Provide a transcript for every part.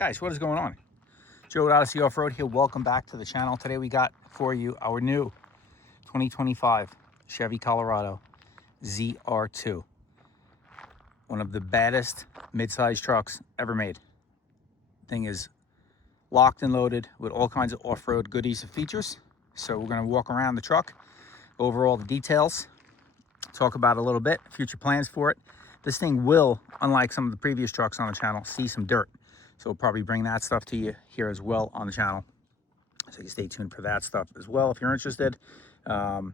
Guys, what is going on? Joe with Odyssey Offroad here. Welcome back to the channel. Today we got for you our new 2025 Chevy Colorado ZR2. One of the baddest mid-sized trucks ever made. Thing is locked and loaded with all kinds of off-road goodies and features. So we're going to walk around the truck, go over all the details, talk about it a little bit, future plans for it. This thing will, unlike some of the previous trucks on the channel, see some dirt. So we'll probably bring that stuff to you here as well on the channel. So you can stay tuned for that stuff as well if you're interested. As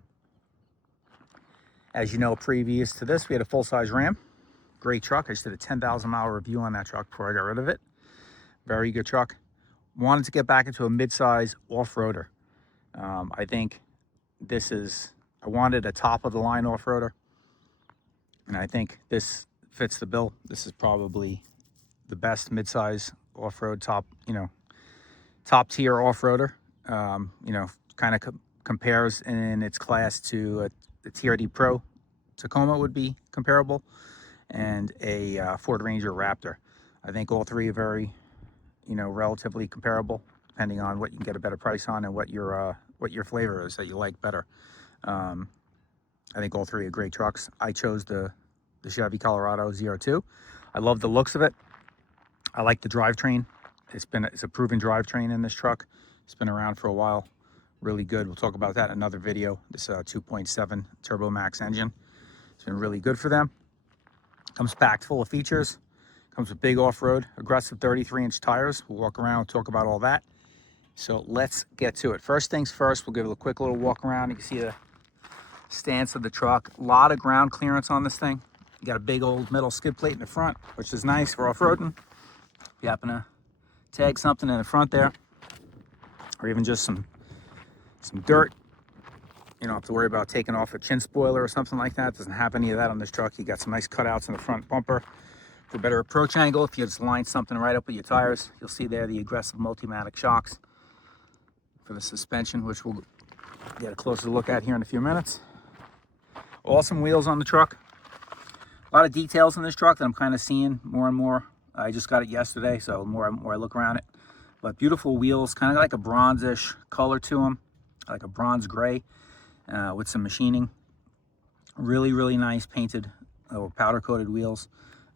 you know, previous to this, we had a full-size Ram. Great truck. I just did a 10,000 mile review on that truck before I got rid of it. Very good truck. Wanted to get back into a mid-size off-roader. I think this is, I wanted a top-of-the-line off-roader. And I think this fits the bill. This is probably the best mid-size off-road top tier off-roader. Kind of compares in its class to the TRD Pro Tacoma would be comparable, and a Ford Ranger Raptor. I think all three are very, relatively comparable, depending on what you can get a better price on and what your flavor is that you like better. I think all three are great trucks. I chose the Chevy Colorado ZR2. I love the looks of it. I like the drivetrain. It's a proven drivetrain in this truck. It's been around for a while. Really good. We'll talk about that in another video. This 2.7 Turbo Max engine. It's been really good for them. Comes packed full of features. Comes with big off-road, aggressive 33-inch tires. We'll walk around and talk about all that. So let's get to it. First things first, we'll give it a quick little walk around. You can see the stance of the truck. A lot of ground clearance on this thing. You got a big old metal skid plate in the front, which is nice for off-roading. If you happen to tag something in the front there, or even just some dirt, you don't have to worry about taking off a chin spoiler or something like that. Doesn't have any of that on this truck. You got some nice cutouts in the front bumper for better approach angle. If you just line something right up with your tires, you'll see there the aggressive Multimatic shocks for the suspension, which we'll get a closer look at here in a few minutes. Awesome wheels on the truck. A lot of details in this truck that I'm kind of seeing more and more. I just got it yesterday, so more and more I look around it. But beautiful wheels, kind of like a bronzish color to them, like a bronze gray with some machining. Really, really nice painted or powder coated wheels.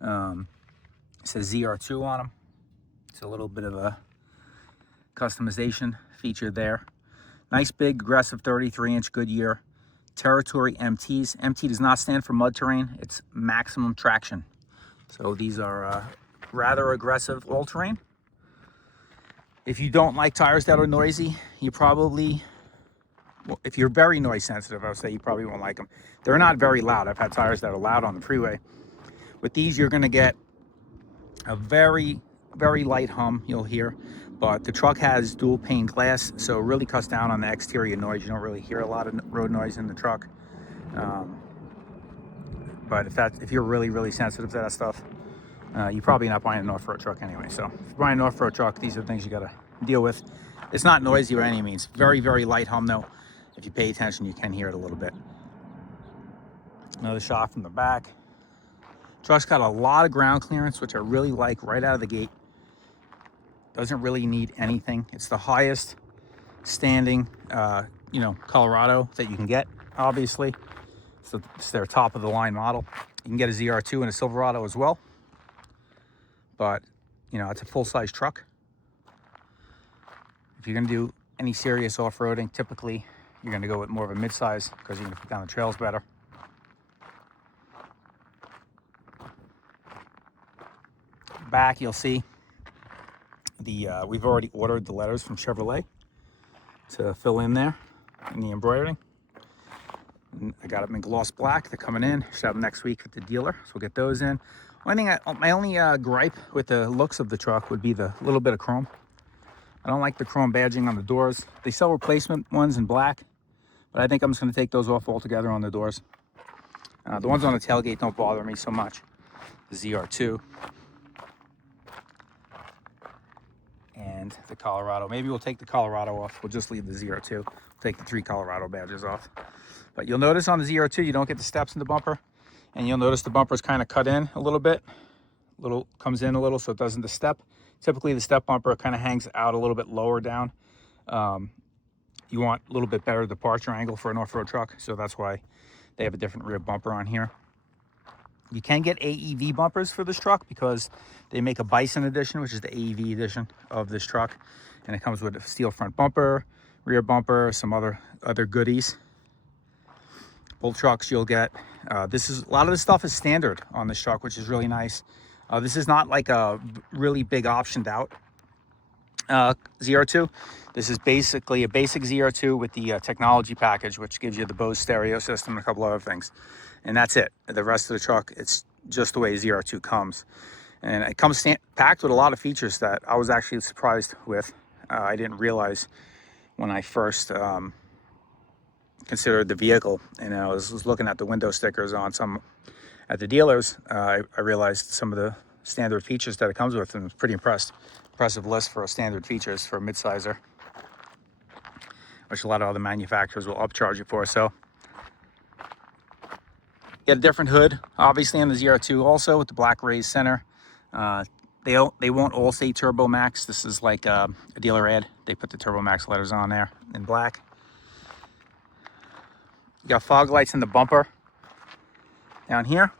It says ZR2 on them. It's a little bit of a customization feature there. Nice big aggressive 33-inch Goodyear Territory MTs. MT does not stand for mud terrain. It's maximum traction. So these are rather aggressive all-terrain. If you don't like tires that are noisy, you probably, well, if you're very noise sensitive, I would say you probably won't like them. They're not very loud. I've had tires that are loud on the freeway. With these, you're going to get a very, very light hum you'll hear. But the truck has dual pane glass, so it really cuts down on the exterior noise. You don't really hear a lot of road noise in the truck. But if you're really, really sensitive to that stuff, you're probably not buying an off-road truck anyway. So if you're buying an off-road truck, these are the things you got to deal with. It's not noisy by any means. Very, very light hum though. If you pay attention, you can hear it a little bit. Another shot from the back. Truck's got a lot of ground clearance, which I really like right out of the gate. Doesn't really need anything. It's the highest standing, Colorado that you can get, obviously. So it's their top of the line model. You can get a ZR2 and a Silverado as well. But, it's a full-size truck. If you're going to do any serious off-roading, typically you're going to go with more of a mid-size because you can put down the trails better. Back, you'll see we've already ordered the letters from Chevrolet to fill in there in the embroidering. And I got them in gloss black. They're coming in. Should have them next week at the dealer, so we'll get those in. My only gripe with the looks of the truck would be the little bit of chrome. I don't like the chrome badging on the doors. They sell replacement ones in black, but I think I'm just going to take those off altogether on the doors. The ones on the tailgate don't bother me so much. The ZR2 and the Colorado. Maybe we'll take the Colorado off. We'll just leave the ZR2. We'll take the 3 Colorado badges off. But you'll notice on the ZR2, you don't get the steps in the bumper. And you'll notice the bumper's kind of cut in a little bit. comes in a little, so it doesn't the step. Typically the step bumper kind of hangs out a little bit lower down. You want a little bit better departure angle for an off-road truck, so that's why they have a different rear bumper on here. You can get AEV bumpers for this truck because they make a Bison edition, which is the AEV edition of this truck, and it comes with a steel front bumper, rear bumper, some other goodies. Both trucks you'll get. A lot of this stuff is standard on this truck, which is really nice. This is not like a really big optioned out ZR2. This is basically a basic ZR2 with the technology package, which gives you the Bose stereo system and a couple other things. And that's it. The rest of the truck, it's just the way ZR2 comes. And it comes packed with a lot of features that I was actually surprised with. I didn't realize when I first considered the vehicle, and I was looking at the window stickers on some at the dealers. I realized some of the standard features that it comes with, and was pretty impressed. Impressive list for standard features for a midsizer, which a lot of other manufacturers will upcharge you for. So get a different hood, obviously, on the ZR2 also with the black raised center. They won't all say Turbo Max. This is like a dealer ad. They put the Turbo Max letters on there in black. You got fog lights in the bumper down here,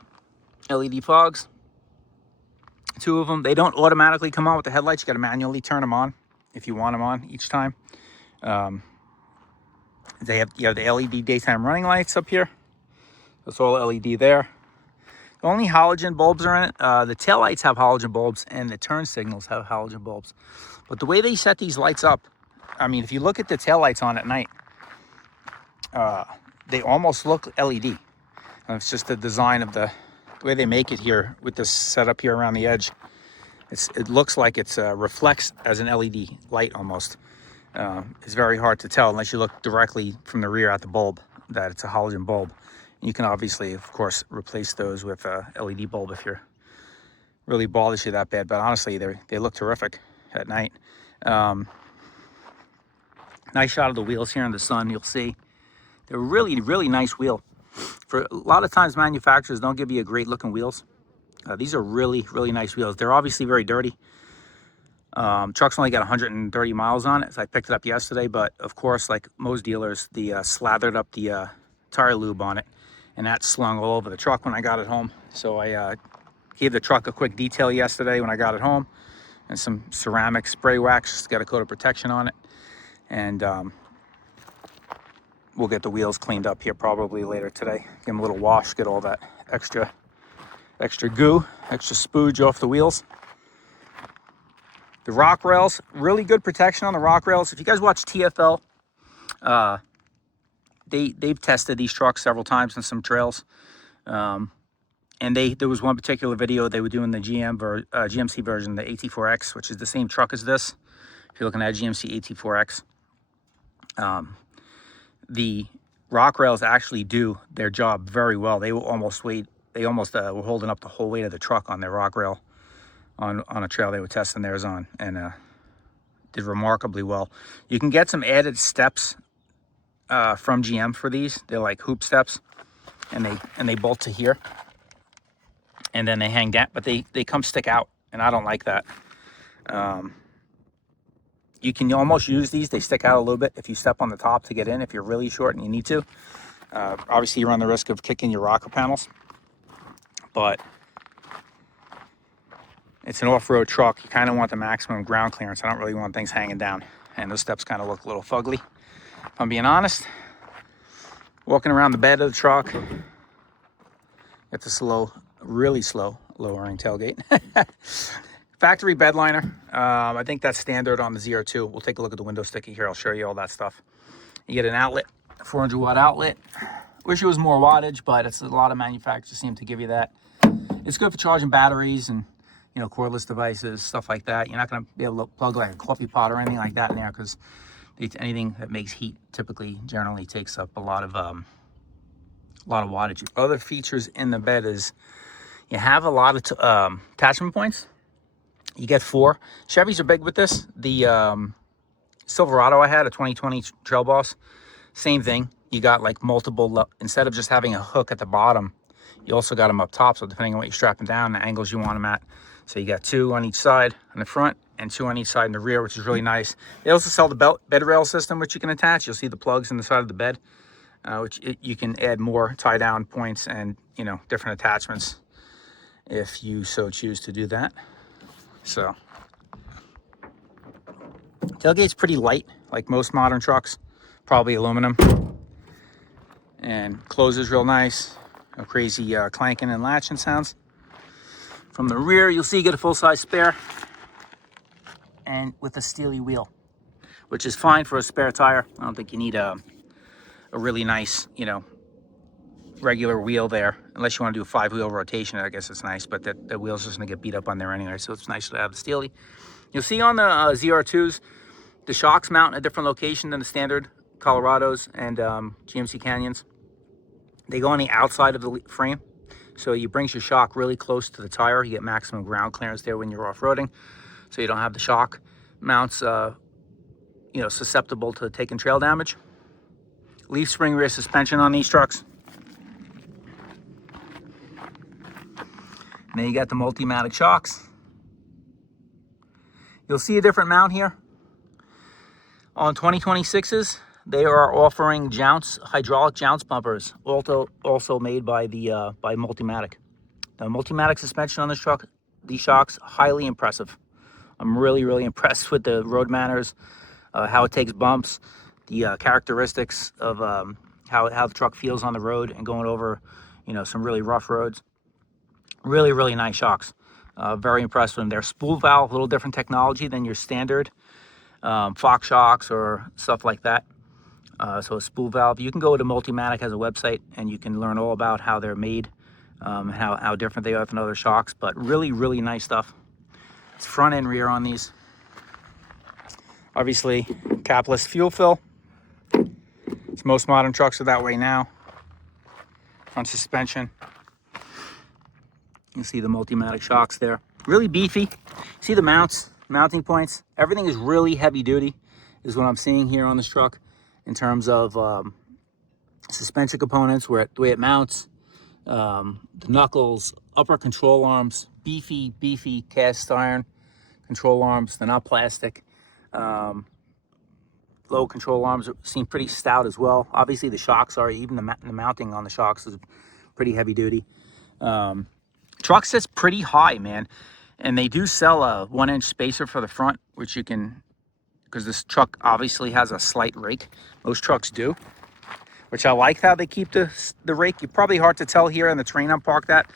LED fogs, 2 of them. They don't automatically come on with the headlights. You got to manually turn them on if you want them on each time. You have the LED daytime running lights up here. That's all LED there. The only halogen bulbs are in it. The taillights have halogen bulbs and the turn signals have halogen bulbs. But the way they set these lights up, I mean, if you look at the taillights on at night, they almost look LED. And it's just the design of the way they make it here with this setup here around the edge. It looks like it's reflects as an LED light almost. It's very hard to tell unless you look directly from the rear at the bulb that it's a halogen bulb. You can obviously, of course, replace those with a LED bulb if you're really bothers you that bad. But honestly, they look terrific at night. Nice shot of the wheels here in the sun. You'll see they're really, really nice wheel. For a lot of times, manufacturers don't give you a great looking wheels. These are really, really nice wheels. They're obviously very dirty. Truck's only got 130 miles on it, so I picked it up yesterday. But of course, like most dealers, slathered up the tire lube on it, and that slung all over the truck when I got it home. So I gave the truck a quick detail yesterday when I got it home, and some ceramic spray wax, just got a coat of protection on it. And we'll get the wheels cleaned up here probably later today. Give them a little wash, get all that extra goo, extra spooge off the wheels. The rock rails, really good protection on the rock rails. If you guys watch TFL, they've tested these trucks several times in some trails. And there was one particular video they were doing the GMC version, the AT4X, which is the same truck as this. If you're looking at GMC AT4X, the rock rails actually do their job very well. They were almost were holding up the whole weight of the truck on their rock rail on a trail they were testing theirs on, and did remarkably well. You can get some added steps from GM for these. They're like hoop steps, and they bolt to here, and then they hang down, but they come stick out, and I don't like that. You can almost use these. They stick out a little bit if you step on the top to get in, if you're really short and you need to. Obviously, you run the risk of kicking your rocker panels, but it's an off-road truck. You kind of want the maximum ground clearance. I don't really want things hanging down, and those steps kind of look a little fugly, if I'm being honest. Walking around the bed of the truck, it's a really slow lowering tailgate. Factory bed liner. I think that's standard on the ZR2. We'll take a look at the window sticky here. I'll show you all that stuff. You get an outlet, 400 watt outlet. Wish it was more wattage, but it's a lot of manufacturers seem to give you that. It's good for charging batteries and, you know, cordless devices, stuff like that. You're not going to be able to plug like a coffee pot or anything like that in there, because anything that makes heat generally takes up a lot of wattage. Other features in the bed is you have a lot of attachment points. You get 4. Chevys are big with this. The Silverado I had, a 2020 Trail Boss, same thing. You got like multiple, instead of just having a hook at the bottom, you also got them up top. So depending on what you're strapping down, the angles you want them at, So you got 2 on each side in the front and 2 on each side in the rear, which is really nice. They also sell the bed rail system, which you can attach. You'll see the plugs in the side of the bed, you can add more tie down points and, you know, different attachments if you so choose to do that. So tailgate's pretty light, like most modern trucks, probably aluminum, and closes real nice. No crazy clanking and latching sounds. From the rear, you'll see you get a full-size spare and with a steely wheel, which is fine for a spare tire. I don't think you need a really nice, you know, regular wheel there, unless you want to do a 5-wheel rotation. I guess it's nice, but that wheel's just gonna get beat up on there anyway, so it's nice to have the steely. You'll see on the ZR2s, the shocks mount in a different location than the standard Colorados and GMC Canyons. They go on the outside of the frame, so you brings your shock really close to the tire. You get maximum ground clearance there when you're off-roading, so you don't have the shock mounts, you know, susceptible to taking trail damage. Leaf spring rear suspension on these trucks. And then you got the Multimatic shocks. You'll see a different mount here. On 2026s, they are offering jounce, hydraulic jounce bumpers, also made by the by Multimatic. The Multimatic suspension on this truck, these shocks, highly impressive. I'm really impressed with the road manners, how it takes bumps, the characteristics of how the truck feels on the road and going over, you know, some really rough roads. Really nice shocks. Very impressed with them. They're spool valve, a little different technology than your standard Fox shocks or stuff like that. So a spool valve. You can go to Multimatic, has a website, and you can learn all about how they're made, how different they are than other shocks. But really nice stuff. It's front and rear on these. Obviously, capless fuel fill. Most modern trucks are that way now. Front suspension. You can see the Multimatic shocks there. Really beefy. See the mounts, mounting points. Everything is really heavy duty, is what I'm seeing here on this truck in terms of suspension components, the way it mounts, the knuckles, upper control arms, beefy cast iron control arms. They're not plastic. Low control arms seem pretty stout as well. Obviously the shocks are, even the mounting on the shocks is pretty heavy duty. Truck sits pretty high, man. And they do sell a 1-inch spacer for the front, which you can, because this truck obviously has a slight rake. Most trucks do, which I like how they keep the rake. You're probably hard to tell here in the terrain I'm parked at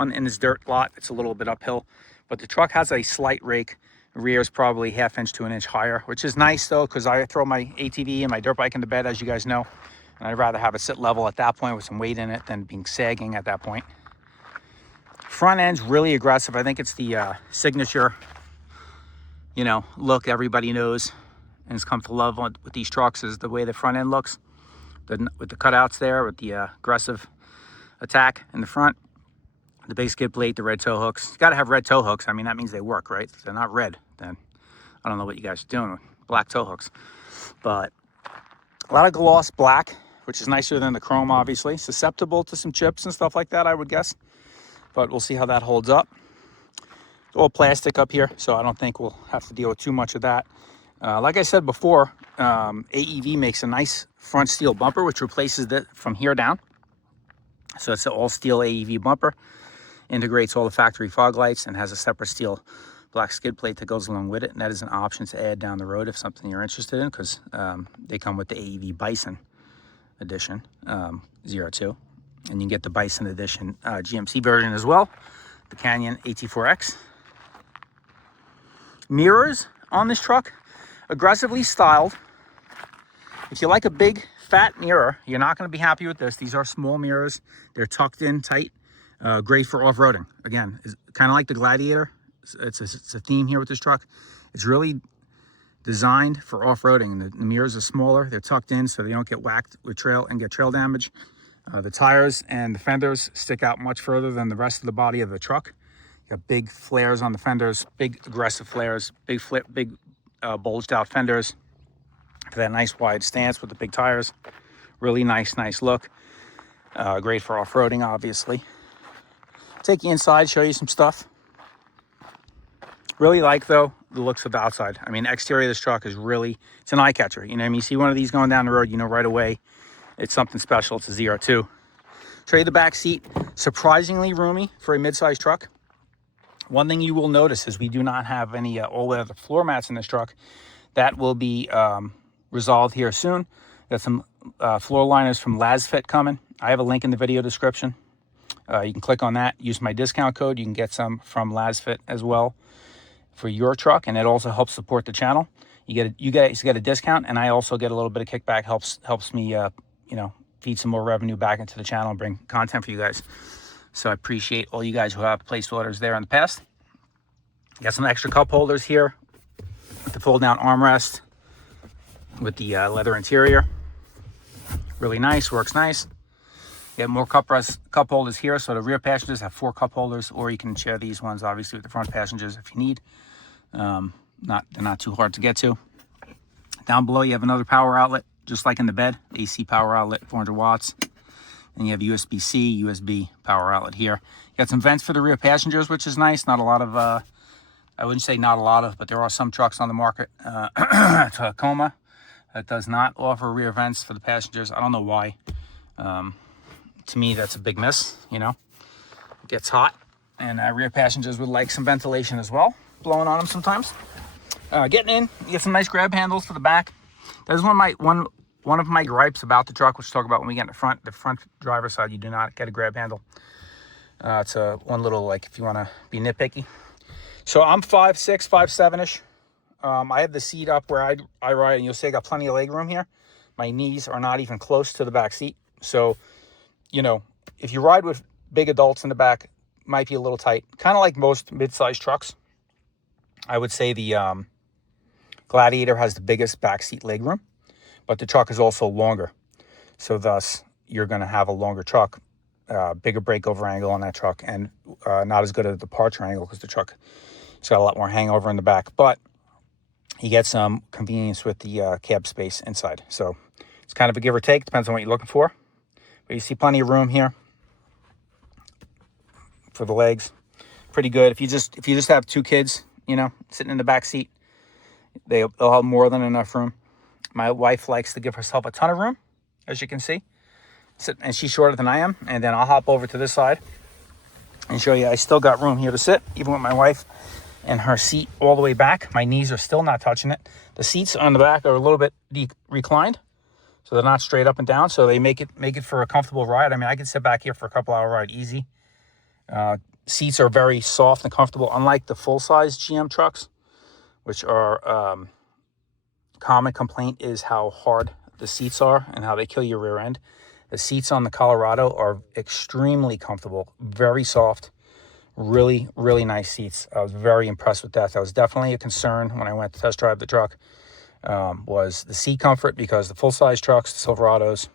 in this dirt lot. It's a little bit uphill, but the truck has a slight rake. Rear is probably 1/2 inch to 1 inch higher, which is nice though, because I throw my ATV and my dirt bike into bed, as you guys know. And I'd rather have it sit level at that point with some weight in it than being sagging at that point. Front end's really aggressive. I think it's the signature, you know, look everybody knows and has come to love with these trucks, is the way the front end looks. With the cutouts there, with the aggressive attack in the front. The big skid plate, the red tow hooks. You got to have red tow hooks. I mean, that means they work, right? If they're not red, then I don't know what you guys are doing with black tow hooks. But a lot of gloss black, which is nicer than the chrome, obviously. Susceptible to some chips and stuff like that, I would guess. But we'll see how that holds up. It's all plastic up here, so I don't think we'll have to deal with too much of that. Like I said before, AEV makes a nice front steel bumper, which replaces it from here down. So it's an all steel AEV bumper. Integrates all the factory fog lights and has a separate steel black skid plate that goes along with it. And that is an option to add down the road if something you're interested in, because they come with the AEV Bison edition, ZR2. And you can get the Bison edition GMC version as well, the Canyon AT4X. Mirrors on this truck, aggressively styled. If you like a big fat mirror, you're not going to be happy with this. These are small mirrors. They're tucked in tight. Great for off-roading. Again, it's kind of like the Gladiator. It's a theme here with this truck. It's really designed for off-roading. The mirrors are smaller. They're tucked in so they don't get whacked with trail damage. The tires and the fenders stick out much further than the rest of the body of the truck. You got big flares on the fenders, big aggressive flares, big bulged out fenders for that nice wide stance with the big tires. Really nice look. Great for off-roading, obviously. Take you inside, show you some stuff. Really like, though, the looks of the outside. I mean, exterior of this truck is really, it's an eye catcher. You know what I mean? You see one of these going down the road, you know right away it's something special. It's a ZR2. Show you the back seat. Surprisingly roomy for a mid-sized truck. One thing you will notice is we do not have any all-weather floor mats in this truck. That will be resolved here soon. Got some floor liners from LazFit coming. I have a link in the video description. You can click on that. Use my discount code. You can get some from LazFit as well for your truck, and it also helps support the channel. You guys get a discount, and I also get a little bit of kickback. Helps me, you know, feed some more revenue back into the channel and bring content for you guys. So I appreciate all you guys who have placed orders there in the past. Got some extra cup holders here with the fold-down armrest with the leather interior. Really nice, works nice. You have more cup holders here, so the rear passengers have 4 cup holders, or you can share these ones, obviously, with the front passengers if you need. They're not too hard to get to. Down below, you have another power outlet, just like in the bed. AC power outlet, 400 watts. And you have USB-C, USB power outlet here. You got some vents for the rear passengers, which is nice. Not a lot of, I wouldn't say not a lot of, but there are some trucks on the market. Tacoma that does not offer rear vents for the passengers. I don't know why. To me, that's a big miss, you know. It gets hot, and rear passengers would like some ventilation as well, blowing on them sometimes. Getting in, you get some nice grab handles for the back. That is one of my gripes about the truck, which we'll talk about when we get in the front driver's side. You do not get a grab handle. It's one little, like, if you want to be nitpicky. So I'm 5'6", 5'7"-ish. I have the seat up where I ride, and you'll see I got plenty of leg room here. My knees are not even close to the back seat. So, you know, if you ride with big adults in the back, might be a little tight. Kind of like most mid-sized trucks. I would say the Gladiator has the biggest backseat legroom, but the truck is also longer. So thus, you're going to have a longer truck, bigger breakover angle on that truck, and not as good a departure angle because the truck has got a lot more hangover in the back. But you get some convenience with the cab space inside. So it's kind of a give or take. Depends on what you're looking for. But you see plenty of room here for the legs. Pretty good. If you just have 2 kids, you know, sitting in the back seat, they'll have more than enough room. My wife likes to give herself a ton of room, as you can see. And she's shorter than I am. And then I'll hop over to this side and show you I still got room here to sit, even with my wife and her seat all the way back. My knees are still not touching it. The seats on the back are a little bit reclined, so they're not straight up and down. So they make it for a comfortable ride. I mean, I could sit back here for a couple-hour ride easy. Seats are very soft and comfortable, unlike the full-size GM trucks, which are common complaint is how hard the seats are and how they kill your rear end. The seats on the Colorado are extremely comfortable, very soft, really, really nice seats. I was very impressed with that. That was definitely a concern when I went to test drive the truck, was the seat comfort, because the full-size trucks, the Silverados,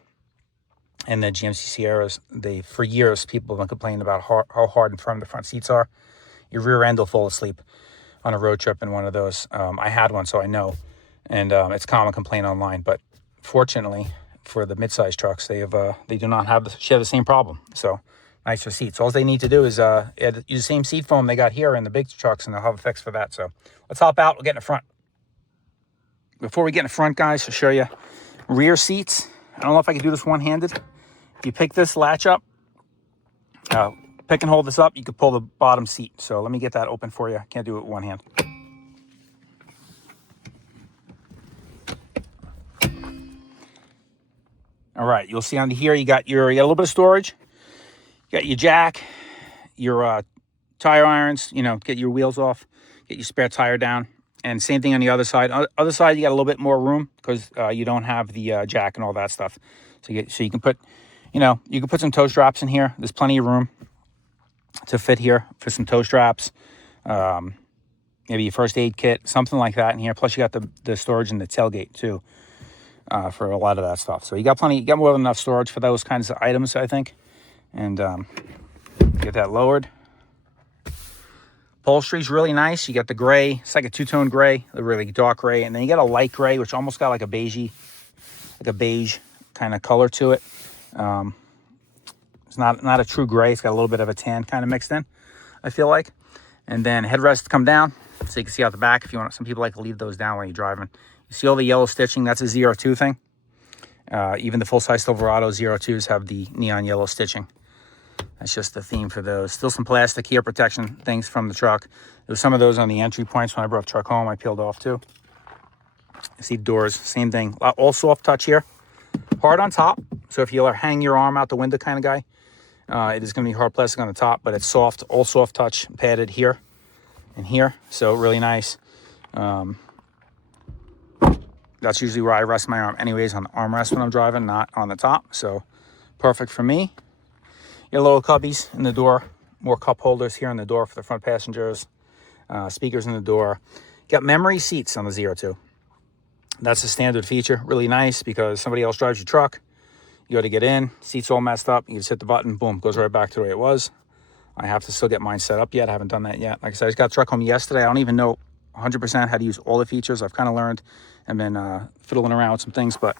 and the GMC Sierras, for years, people have been complaining about how hard and firm the front seats are. Your rear end will fall asleep on a road trip in one of those. I had one, so I know. And it's common complaint online. But fortunately, for the mid-size trucks, they do not share the same problem. So nicer seats. All they need to do is use the same seat foam they got here in the big trucks, and they'll have a fix for that. So let's hop out. We'll get in the front. Before we get in the front, guys, I'll show you rear seats. I don't know if I can do this one-handed. If you pick this latch up, pick and hold this up, you can pull the bottom seat. So let me get that open for you. I can't do it with one hand. All right, you'll see under here you got a little bit of storage. You got your jack, your tire irons, you know, get your wheels off, get your spare tire down. And same thing on the other side. Other side, you got a little bit more room because you don't have the jack and all that stuff. So you can put, you know, you can put some toe straps in here. There's plenty of room to fit here for some toe straps. Maybe your first aid kit, something like that in here. Plus, you got the storage in the tailgate too for a lot of that stuff. So you got more than enough storage for those kinds of items, I think. And get that lowered. Upholstery's really nice. You got the gray. It's like a two-tone gray, a really dark gray, and then you got a light gray, which almost got like a beige kind of color to it. It's not a true gray. It's got a little bit of a tan kind of mixed in, I feel like. And then headrests come down. So you can see out the back if you want. Some people like to leave those down when you're driving. You see all the yellow stitching? That's a ZR2 thing. Even the full-size Silverado ZR2s have the neon yellow stitching. That's just the theme for those. Still some plastic here protection things from the truck. There was some of those on the entry points when I brought the truck home. I peeled off too. You see doors, same thing. All soft touch here. Hard on top. So if you hang your arm out the window kind of guy, it is going to be hard plastic on the top, but it's soft, all soft touch, padded here and here. So really nice. That's usually where I rest my arm anyways, on the armrest when I'm driving, not on the top. So perfect for me. Your little cubbies in the door, more cup holders here in the door for the front passengers, speakers in the door. Got memory seats on the ZR2. That's a standard feature, really nice because somebody else drives your truck. You got to get in, seats all messed up. You just hit the button, boom, goes right back to the way it was. I have to still get mine set up yet. I haven't done that yet. Like I said, I just got the truck home yesterday. I don't even know 100% how to use all the features. I've kind of learned and been fiddling around with some things, but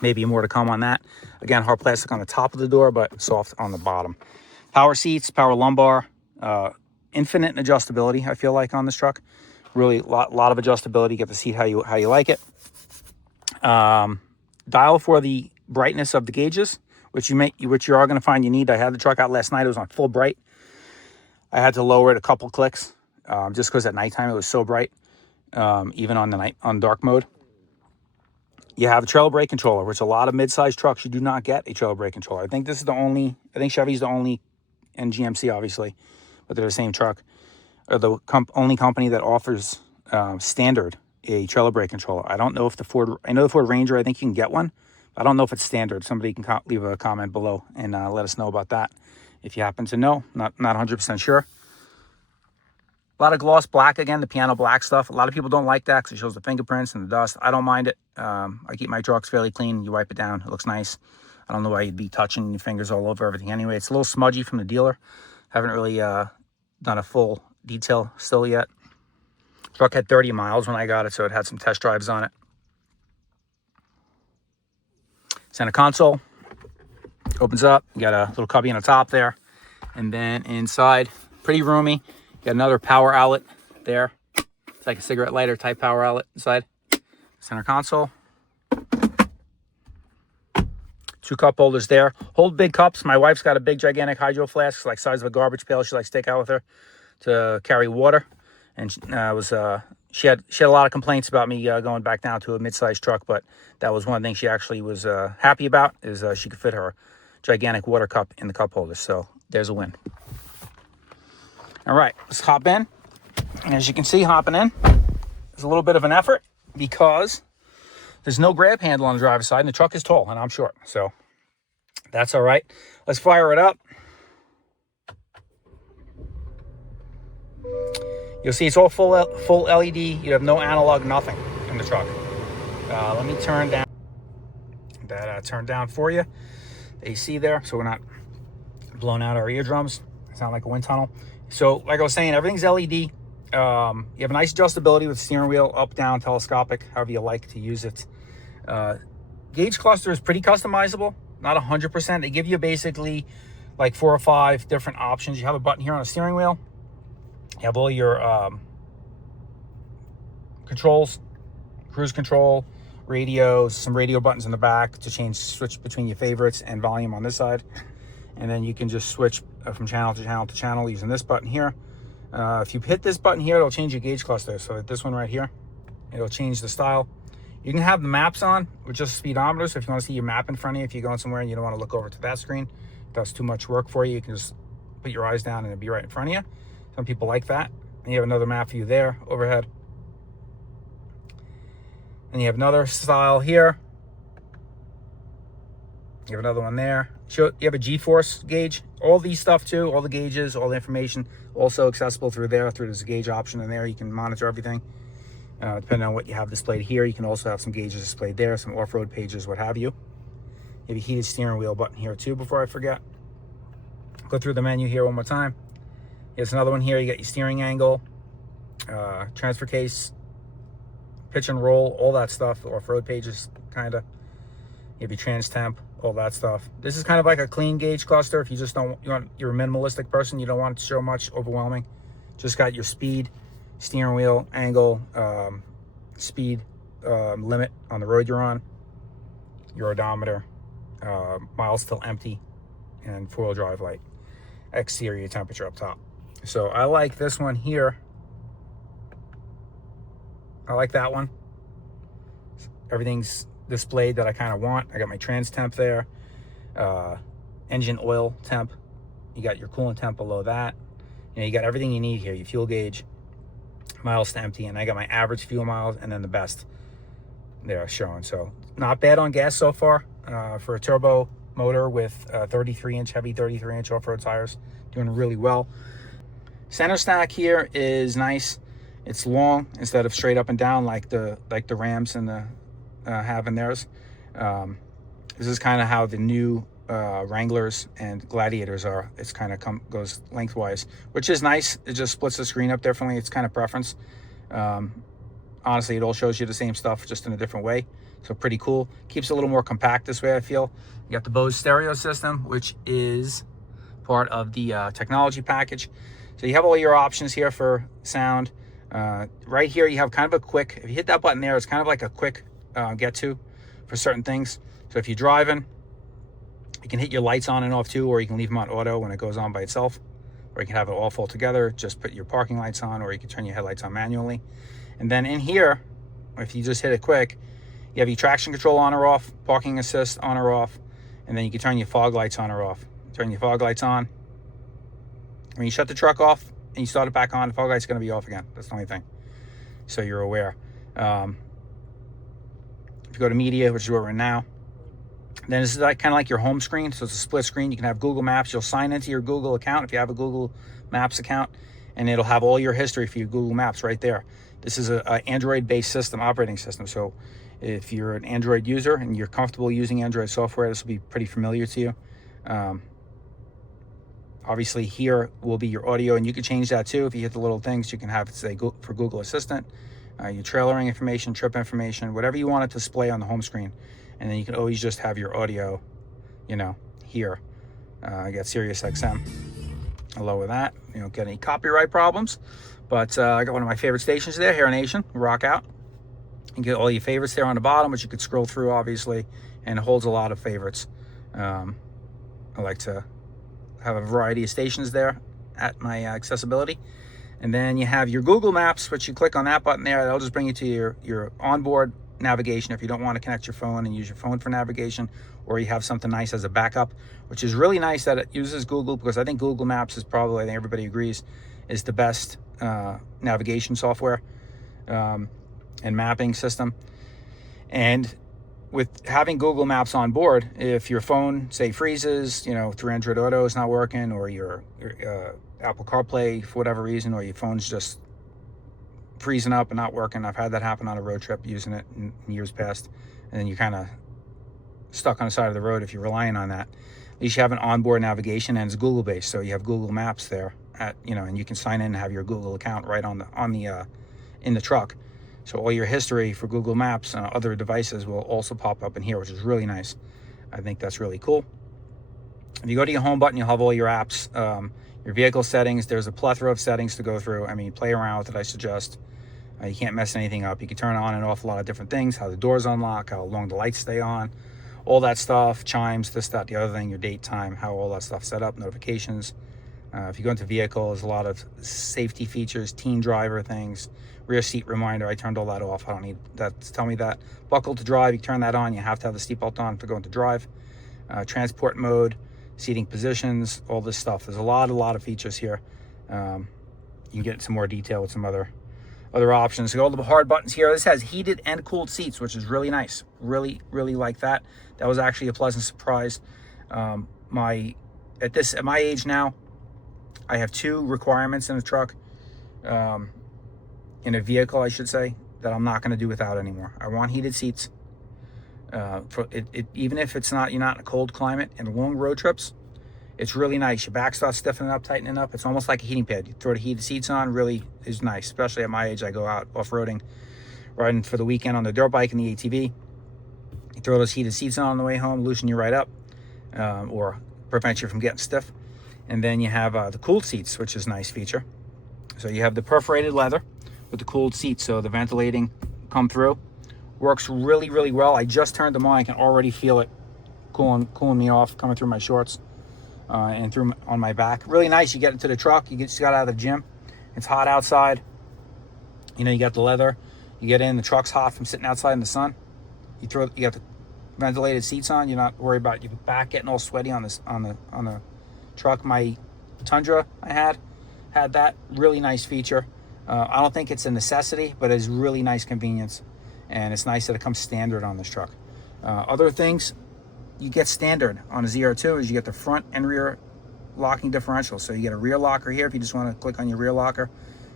maybe more to come on that. Again, hard plastic on the top of the door, but soft on the bottom. Power seats, power lumbar, infinite adjustability, I feel like, on this truck. Really a lot of adjustability. Get the seat how you like it. Dial for the brightness of the gauges, which you are going to find you need. I had the truck out last night. It was on full bright. I had to lower it a couple clicks just because at nighttime it was so bright, even on dark mode. You have a trailer brake controller, which a lot of mid-sized trucks you do not get a trailer brake controller. I think this is the only. I think Chevy's the only, and GMC obviously, but they're the same truck. Or the only company that offers standard a trailer brake controller. I don't know if the Ford. I know the Ford Ranger. I think you can get one. I don't know if it's standard. Somebody can leave a comment below and let us know about that if you happen to know. Not 100% sure. A lot of gloss black again, the piano black stuff. A lot of people don't like that because it shows the fingerprints and the dust. I don't mind it. I keep my trucks fairly clean. You wipe it down. It looks nice. I don't know why you'd be touching your fingers all over everything anyway. It's a little smudgy from the dealer. Haven't really done a full detail still yet. Truck had 30 miles when I got it, so it had some test drives on it. Center console opens up. You got a little cubby on the top there, and then inside, pretty roomy. Got another power outlet there. It's like a cigarette lighter type power outlet inside. Center console. 2 cup holders there. Hold big cups. My wife's got a big gigantic hydro flask, like size of a garbage pail. She likes to take out with her to carry water, and she had a lot of complaints about me going back down to a mid-sized truck, but that was one thing she actually was happy about, is she could fit her gigantic water cup in the cup holder. So there's a win. All right, let's hop in. And as you can see, hopping in is a little bit of an effort because there's no grab handle on the driver's side, and the truck is tall and I'm short, so that's all right. Let's fire it up. You'll see it's all full LED. You have no analog, nothing in the truck. Let me turn down that. Turn down for you. The AC there, so we're not blowing out our eardrums. Sound like a wind tunnel. So, like I was saying, everything's LED. You have a nice adjustability with the steering wheel, up, down, telescopic, however you like to use it. Gauge cluster is pretty customizable, not 100%. They give you basically like 4 or 5 different options. You have a button here on the steering wheel. You have all your controls, cruise control, radios, some radio buttons in the back to switch between your favorites and volume on this side. And then you can just switch from channel to channel to channel using this button here. If you hit this button here, it'll change your gauge cluster. So this one right here, it'll change the style. You can have the maps on with just speedometer. So if you want to see your map in front of you, if you're going somewhere and you don't want to look over to that screen, that's too much work for you. You can just put your eyes down and it'll be right in front of you. Some people like that. And you have another map view there overhead. And you have another style here. You have another one there. You have a G-force gauge. All these stuff too, all the gauges, all the information, also accessible through there. There's a gauge option in there. You can monitor everything. Depending on what you have displayed here, you can also have some gauges displayed there, some off-road pages, what have you. You have a heated steering wheel button here too, before I forget. Go through the menu here one more time. Here's another one here. You got your steering angle, transfer case, pitch and roll, all that stuff. Off-road pages, kind of. You have your trans temp, all that stuff. This is kind of like a clean gauge cluster. If you just you're a minimalistic person, you don't want it to show much overwhelming. Just got your speed, steering wheel angle, speed limit on the road you're on, your odometer, miles till empty, and four-wheel drive light, exterior temperature up top. So I like this one here. I like that one. Everything's displayed that I kind of want. I got my trans temp there, engine oil temp. You got your coolant temp below that. You know, you got everything you need here. Your fuel gauge, miles to empty, and I got my average fuel miles and then the best there showing. So not bad on gas so far for a turbo motor with 33-inch Chevy 33-inch off-road tires. Doing really well. Center stack here is nice. It's long instead of straight up and down like the Rams and the have in theirs. This is kind of how the new Wranglers and Gladiators are. It's kind of goes lengthwise, which is nice. It just splits the screen up differently. It's kind of preference. Honestly, it all shows you the same stuff, just in a different way. So pretty cool. Keeps it a little more compact this way, I feel. You got the Bose stereo system, which is part of the technology package. So you have all your options here for sound. Right here, you have kind of a quick, if you hit that button there, it's kind of like a quick get to for certain things. So if you're driving, you can hit your lights on and off too, or you can leave them on auto when it goes on by itself, or you can have it off altogether, just put your parking lights on, or you can turn your headlights on manually. And then in here, if you just hit it quick, you have your traction control on or off, parking assist on or off, and then you can turn your fog lights on or off. Turn your fog lights on. When you shut the truck off and you start it back on, the fog light's going to be off again. That's the only thing. So you're aware. If you go to media, which is where we're in now, then this is like kind of like your home screen. So it's a split screen. You can have Google Maps. You'll sign into your Google account if you have a Google Maps account, and it'll have all your history for your Google Maps right there. This is an Android-based system, operating system. So if you're an Android user and you're comfortable using Android software, this will be pretty familiar to you. Obviously here will be your audio, and you can change that too. If you hit the little things, you can have it say for Google Assistant, your trailering information, trip information, whatever you want it to display on the home screen. And then you can always just have your audio, you know, here. I got Sirius XM. I'll lower that. You don't get any copyright problems. But I got one of my favorite stations there, Hair Nation, rock out. You get all your favorites there on the bottom, which you could scroll through, obviously, and it holds a lot of favorites. I like to have a variety of stations there at my accessibility. And then you have your Google Maps, which you click on that button there. That'll just bring you to your onboard navigation if you don't want to connect your phone and use your phone for navigation, or you have something nice as a backup, which is really nice that it uses Google, because I think Google Maps is probably, I think everybody agrees, is the best navigation software and mapping system. And with having Google Maps on board, if your phone, say, freezes, you know, through Android Auto is not working, or your Apple CarPlay for whatever reason, or your phone's just freezing up and not working. I've had that happen on a road trip using it in years past, and then you're kind of stuck on the side of the road if you're relying on that. At least you have an onboard navigation, and it's Google based, so you have Google Maps there at, you know, and you can sign in and have your Google account right on the in the truck. So all your history for Google Maps and other devices will also pop up in here, which is really nice. I think that's really cool. If you go to your home button, you'll have all your apps, your vehicle settings. There's a plethora of settings to go through. I mean, play around with it, I suggest. You can't mess anything up. You can turn on and off a lot of different things, how the doors unlock, how long the lights stay on, all that stuff, chimes, this, that, the other thing, your date, time, how all that stuff set up, notifications. If you go into vehicle, there's a lot of safety features, teen driver things, rear seat reminder. I turned all that off. I don't need that to tell me that. Buckle to drive, you turn that on. You have to have the seatbelt on for going to drive. Transport mode, seating positions, all this stuff. There's a lot of features here. You can get some more detail with some other options. So all the hard buttons here. This has heated and cooled seats, which is really nice. Really like that. That was actually a pleasant surprise. At my age now, I have two requirements in a truck, in a vehicle, I should say, that I'm not going to do without anymore. I want heated seats. Even if it's not, you're not in a cold climate and long road trips, it's really nice. Your back starts stiffening up, tightening up. It's almost like a heating pad. You throw the heated seats on, really is nice. Especially at my age, I go out off-roading, riding for the weekend on the dirt bike and the ATV. You throw those heated seats on the way home, loosen you right up, or prevent you from getting stiff. And then you have the cooled seats, which is a nice feature. So you have the perforated leather, with the cooled seats, so the ventilating come through. Works really, really well. I just turned them on. I can already feel it cooling me off, coming through my shorts and through on my back. Really nice. You get into the truck, you just got out of the gym. It's hot outside. You know, you got the leather. You get in, the truck's hot from sitting outside in the sun. You got the ventilated seats on. You're not worried about your back getting all sweaty on the truck. My Tundra I had that. Really nice feature. I don't think it's a necessity, but it's really nice convenience, and it's nice that it comes standard on this truck. Other things you get standard on a ZR2 is you get the front and rear locking differential. So you get a rear locker here if you just want to click on your rear locker.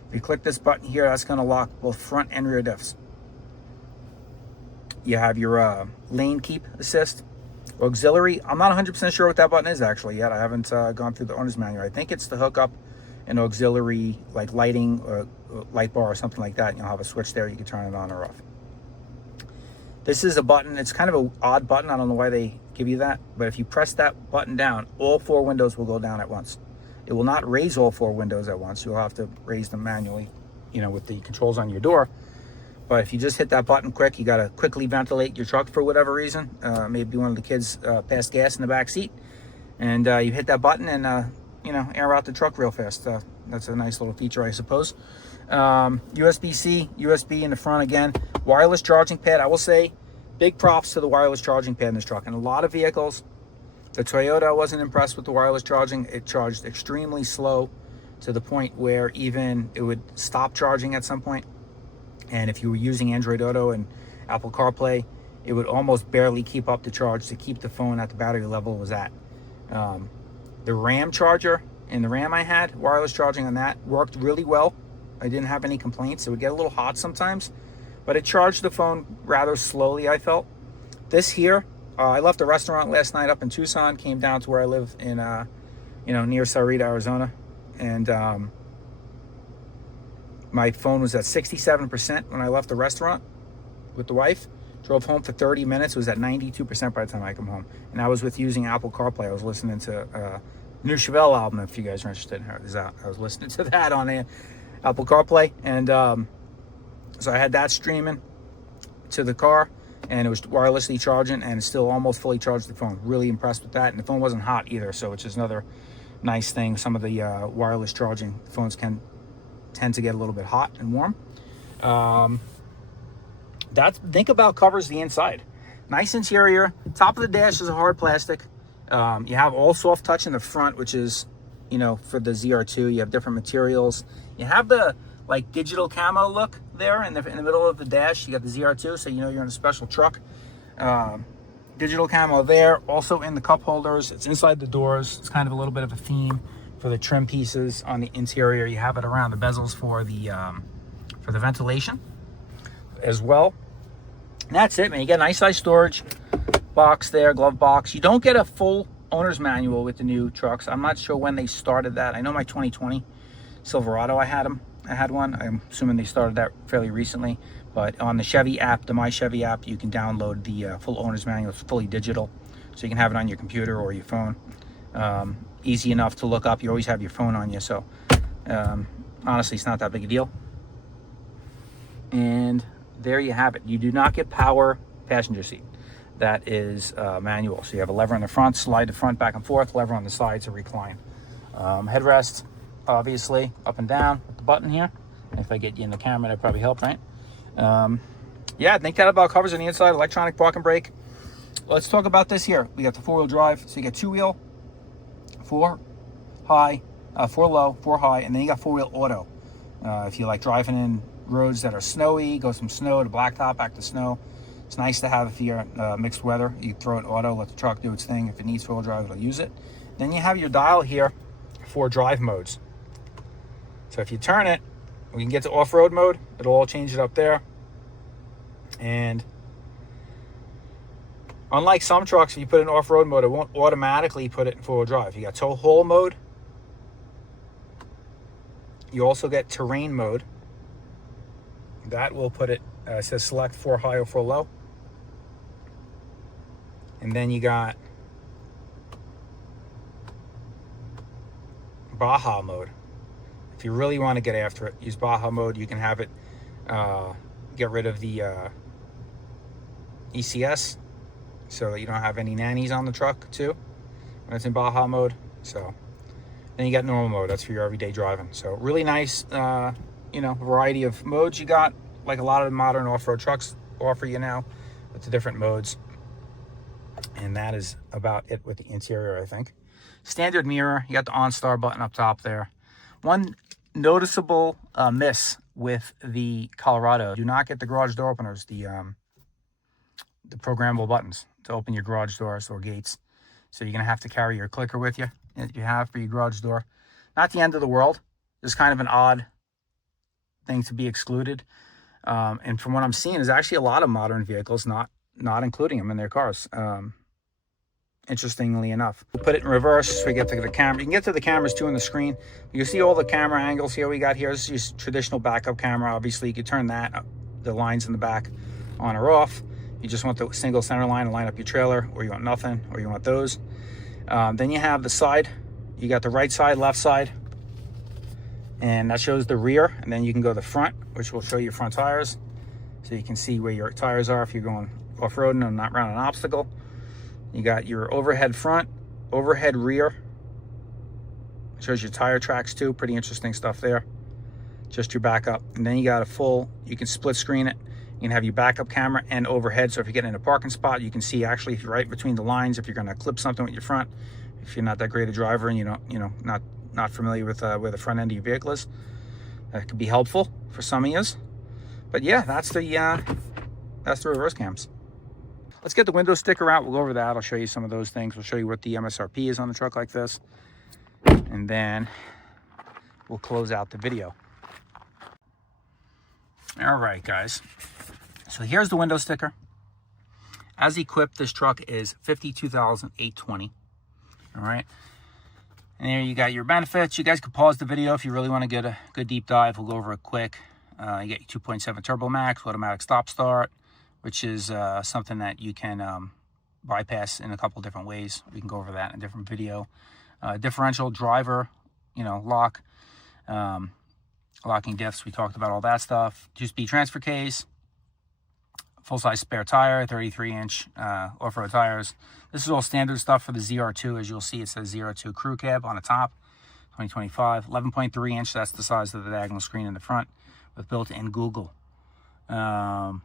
If you click this button here, that's going to lock both front and rear diffs. You have your lane keep assist, auxiliary. I'm not 100% sure what that button is actually yet. I haven't gone through the owner's manual. I think it's to hook up an auxiliary like lighting or light bar or something like that. You'll have a switch there. You can turn it on or off. This is a button. It's kind of an odd button. I don't know why they give you that, but if you press that button down, all 4 windows will go down at once. It will not raise all 4 windows at once. You'll have to raise them manually, you know, with the controls on your door. But if you just hit that button quick, you got to quickly ventilate your truck for whatever reason. Maybe one of the kids passed gas in the back seat, and you hit that button and you know, air out the truck real fast. That's a nice little feature, I suppose. USB-C, USB in the front again. Wireless charging pad. I will say, big props to the wireless charging pad in this truck. In a lot of vehicles, the Toyota, I wasn't impressed with the wireless charging. It charged extremely slow to the point where even it would stop charging at some point. And if you were using Android Auto and Apple CarPlay, it would almost barely keep up the charge to keep the phone at the battery level it was at. The RAM charger in the RAM I had, wireless charging on that, worked really well. I didn't have any complaints. It would get a little hot sometimes, but it charged the phone rather slowly, I felt. This here, I left a restaurant last night up in Tucson, came down to where I live in, you know, near Sahuarita, Arizona, and my phone was at 67% when I left the restaurant with the wife. Drove home for 30 minutes. It was at 92% by the time I come home. And I was with using Apple CarPlay. I was listening to the new Chevelle album, if you guys are interested in how it is out. I was listening to that on Apple CarPlay. And so I had that streaming to the car, and it was wirelessly charging, and it still almost fully charged the phone. Really impressed with that. And the phone wasn't hot either, so which is another nice thing. Some of the wireless charging phones can tend to get a little bit hot and warm. Think about covers the inside. Nice interior. Top of the dash is a hard plastic. You have all soft touch in the front, which is, you know, for the ZR2. You have different materials. You have the like digital camo look there in the middle of the dash. You got the ZR2, so you know you're in a special truck. Digital camo there. Also in the cup holders. It's inside the doors. It's kind of a little bit of a theme for the trim pieces on the interior. You have it around the bezels for the ventilation as well. And that's it, man. You get a nice size storage box there, glove box. You don't get a full owner's manual with the new trucks. I'm not sure when they started that. I know my 2020 Silverado, I had one. I'm assuming they started that fairly recently. But on the Chevy app, the My Chevy app, you can download the full owner's manual. It's fully digital, so you can have it on your computer or your phone. Easy enough to look up. You always have your phone on you, so honestly, it's not that big a deal. And there you have it. You do not get power passenger seat. That is manual. So you have a lever in the front, slide the front back and forth, lever on the side to recline. Headrest, obviously, up and down with the button here. And if I get you in the camera, that probably help, right? Yeah, I think that about covers on the inside. Electronic parking brake. Let's talk about this here. We got the 4-wheel drive. So you got 2-wheel, 4 high, 4 low, 4 high, and then you got 4-wheel auto. If you like driving in roads that are snowy, goes from snow to blacktop, back to snow. It's nice to have if you're mixed weather. You throw it auto, let the truck do its thing. If it needs 4-wheel drive, it'll use it. Then you have your dial here for drive modes. So if you turn it, we can get to off-road mode. It'll all change it up there. And unlike some trucks, if you put it in off-road mode, it won't automatically put it in 4-wheel drive. You got tow haul mode. You also get terrain mode. That will put it, it says select 4 high or 4 low. And then you got Baja mode. If you really want to get after it, use Baja mode. You can have it Get rid of the ECS so that you don't have any nannies on the truck too when it's in Baja mode. So then you got normal mode, that's for your everyday driving. So really nice, you know, variety of modes you got, like a lot of the modern off-road trucks offer you now with the different modes. And that is about it with the interior, I think. Standard mirror, you got the OnStar button up top there. One noticeable miss with the Colorado: do not get the garage door openers, the programmable buttons to open your garage doors or gates. So you're gonna have to carry your clicker with you that you have for your garage door. Not the end of the world, just kind of an odd thing to be excluded. And from what I'm seeing, there's actually a lot of modern vehicles not including them in their cars. Interestingly enough, we'll put it in reverse so we get to the camera. You can get to the cameras too on the screen. You see all the camera angles here we got here. This is just traditional backup camera. Obviously, you can turn that, the lines in the back, on or off. You just want the single center line to line up your trailer, or you want nothing, or you want those. Then you have the side. You got the right side, left side, and that shows the rear. And then you can go to the front, which will show your front tires, so you can see where your tires are if you're going off-roading and not around an obstacle. You got your overhead front, overhead rear. Shows your tire tracks too. Pretty interesting stuff there. Just your backup. And then you got a full, you can split screen it. You can have your backup camera and overhead. So if you get in a parking spot, you can see actually if you're right between the lines, if you're going to clip something with your front, if you're not that great a driver and not familiar with where the front end of your vehicle is, that could be helpful for some of you. But yeah, that's the reverse cams. Let's get the window sticker out. We'll go over that. I'll show you some of those things. We'll show you what the MSRP is on the truck like this. And then we'll close out the video. All right, guys. So here's the window sticker. As equipped, this truck is $52,820. All right. And there you got your benefits. You guys can pause the video if you really want to get a good deep dive. We'll go over it quick. You get your 2.7 Turbo Max, automatic stop start, which is something that you can bypass in a couple different ways. We can go over that in a different video. Differential driver, lock, locking diffs. We talked about all that stuff. 2-speed transfer case, full-size spare tire, 33-inch off-road tires. This is all standard stuff for the ZR2. As you'll see, it says ZR2 crew cab on the top, 2025. 11.3-inch, that's the size of the diagonal screen in the front with built-in Google. 11-inch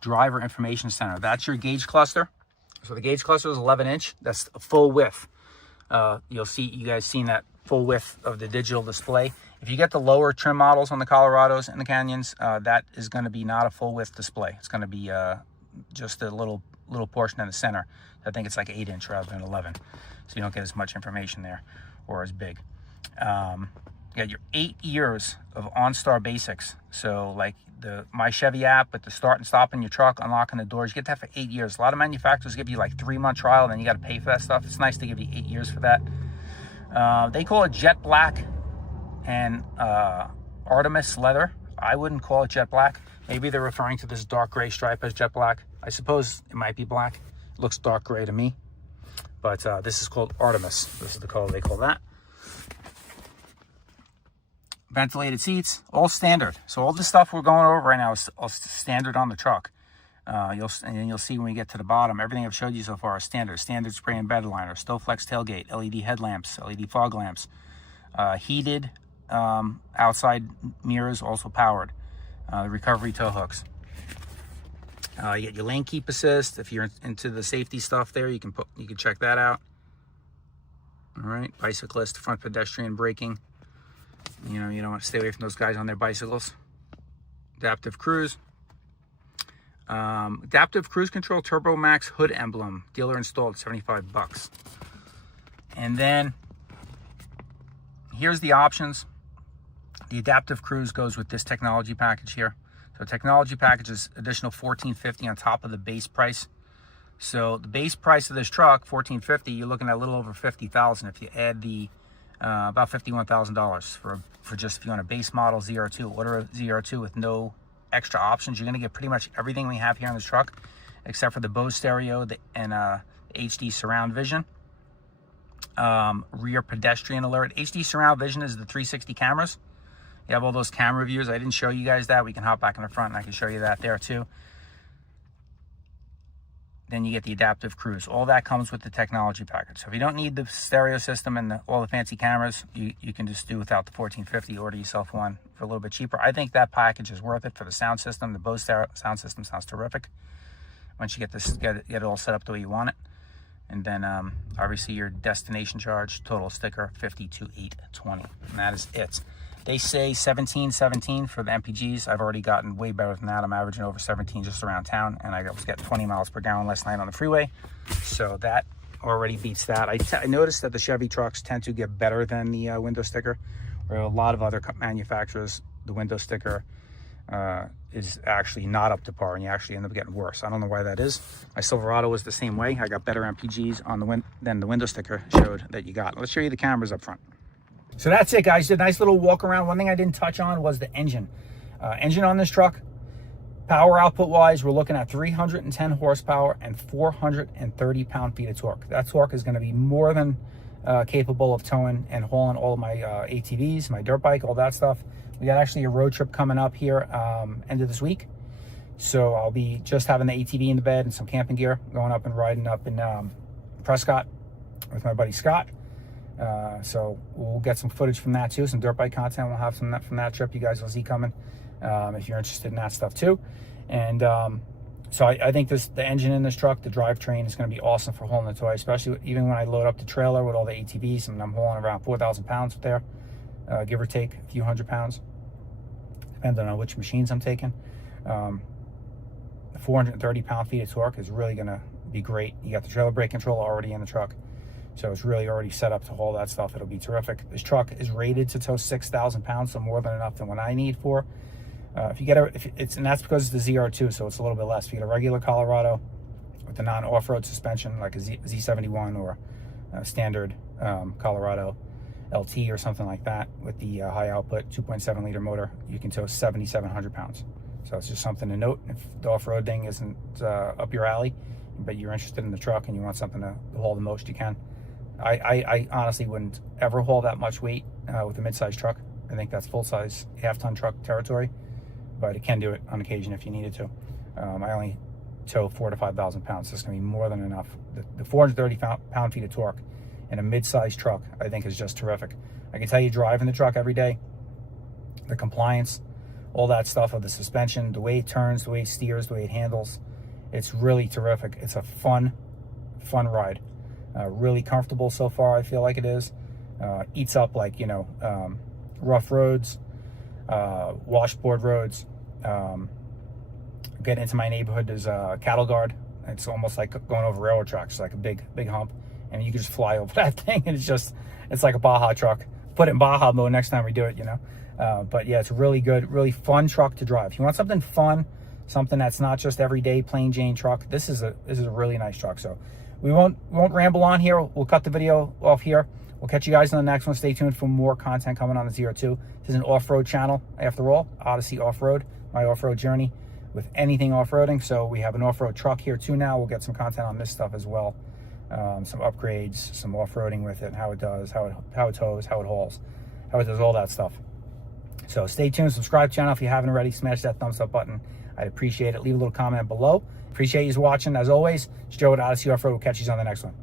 driver information center. That's your gauge cluster. So the gauge cluster is 11-inch. That's a full width. You'll see, you guys seen that full width of the digital display. If you get the lower trim models on the Colorados and the Canyons, that is going to be not a full width display. It's going to be just a little portion in the center. I think it's like 8-inch rather than 11. So you don't get as much information there or as big. You got your 8 years of OnStar basics. So like the My Chevy app with the start and stop in your truck, unlocking the doors, you get that for 8 years. A lot of manufacturers give you like 3-month trial, and then you got to pay for that stuff. It's nice to give you 8 years for that. They call it jet black and Artemis leather. I wouldn't call it jet black. Maybe they're referring to this dark gray stripe as jet black. I suppose it might be black. It looks dark gray to me. But this is called Artemis. This is the color they call that. Ventilated seats, all standard. So all the stuff we're going over right now is all standard on the truck. And then you'll see when we get to the bottom, everything I've showed you so far is standard. Standard spray and bed liner, Stowflex tailgate, LED headlamps, LED fog lamps, heated outside mirrors, also powered. The recovery tow hooks. You get your lane keep assist. If you're into the safety stuff there, you can check that out. All right, bicyclist, front pedestrian braking. You don't want to stay away from those guys on their bicycles. Adaptive cruise. Adaptive cruise control Turbo Max hood emblem. Dealer installed, $75. And then here's the options. The adaptive cruise goes with this technology package here. So technology package is additional $14.50 on top of the base price. So the base price of this truck, $14.50, you're looking at a little over $50,000 if you add the about $51,000 for just if you want a base model ZR2. Order a ZR2 with no extra options. You're going to get pretty much everything we have here on this truck, except for the Bose stereo and HD surround vision. Rear pedestrian alert. HD surround vision is the 360 cameras. You have all those camera views. I didn't show you guys that. We can hop back in the front and I can show you that there too. Then you get the adaptive cruise. All that comes with the technology package. So if you don't need the stereo system and all the fancy cameras, you can just do without the 1450, order yourself one for a little bit cheaper. I think that package is worth it for the sound system. The Bose sound system sounds terrific once you get this, get it all set up the way you want it. And then obviously your destination charge, total sticker, $52,820. And that is it. They say $17.17 for the MPGs. I've already gotten way better than that. I'm averaging over 17 just around town, and I was getting 20 miles per gallon last night on the freeway. So that already beats that. I noticed that the Chevy trucks tend to get better than the window sticker, where a lot of other manufacturers, the window sticker is actually not up to par, and you actually end up getting worse. I don't know why that is. My Silverado was the same way. I got better MPGs on the than the window sticker showed that you got. Let's show you the cameras up front. So that's it, guys. Did a nice little walk around. One thing I didn't touch on was the engine. Engine on this truck, power output wise, we're looking at 310 horsepower and 430 pound-feet of torque. That torque is going to be more than capable of towing and hauling all of my ATVs, my dirt bike, all that stuff. We got actually a road trip coming up here end of this week. So I'll be just having the ATV in the bed and some camping gear, going up and riding up in Prescott with my buddy Scott. So we'll get some footage from that too, some dirt bike content. We'll have some from that trip you guys will see coming if you're interested in that stuff too. And so I think the engine in this truck, the drivetrain, is going to be awesome for hauling the toy, especially even when I load up the trailer with all the ATVs, and I'm hauling around 4,000 pounds there, give or take a few hundred pounds, depending on which machines I'm taking. The 430 pound-feet of torque is really going to be great. You got the trailer brake controller already in the truck, so it's really already set up to haul that stuff. It'll be terrific. This truck is rated to tow 6,000 pounds, so more than enough than what I need for. If you get and that's because it's the ZR2, so it's a little bit less. If you get a regular Colorado with the non-off-road suspension, like a Z71 or a standard Colorado LT or something like that, with the high output 2.7 liter motor, you can tow 7,700 pounds. So it's just something to note. If the off-road thing isn't up your alley, but you're interested in the truck and you want something to haul the most you can, I honestly wouldn't ever haul that much weight with a mid-size truck. I think that's full-size half-ton truck territory, but it can do it on occasion if you needed to. I only tow 4,000 to 5,000 pounds, so it's going to be more than enough. The 430 pound-feet of torque in a mid-size truck, I think, is just terrific. I can tell you, driving the truck every day, the compliance, all that stuff of the suspension, the way it turns, the way it steers, the way it handles, it's really terrific. It's a fun ride. Really comfortable so far, I feel like it is. Eats up, like, rough roads, washboard roads. Getting into my neighborhood, there's a cattle guard. It's almost like going over railroad tracks. It's like a big hump, and you can just fly over that thing, and it's like a Baja truck. Put it in Baja mode next time we do it, but yeah, it's a really good, really fun truck to drive. If you want something fun, something that's not just everyday plain Jane truck, this is a really nice truck. So we won't ramble on here. We'll cut the video off here. We'll catch you guys on the next one. Stay tuned for more content coming on the ZR2. This is an off-road channel, after all. Odyssey Off-Road, my off-road journey with anything off-roading. So we have an off-road truck here too now. We'll get some content on this stuff as well. Some upgrades, some off-roading with it, how it does, how it tows, how it hauls, how it does all that stuff. So stay tuned, subscribe to the channel if you haven't already. Smash that thumbs up button. I'd appreciate it. Leave a little comment below. Appreciate you watching. As always, it's Joe at Odyssey Off-Road. We'll catch you on the next one.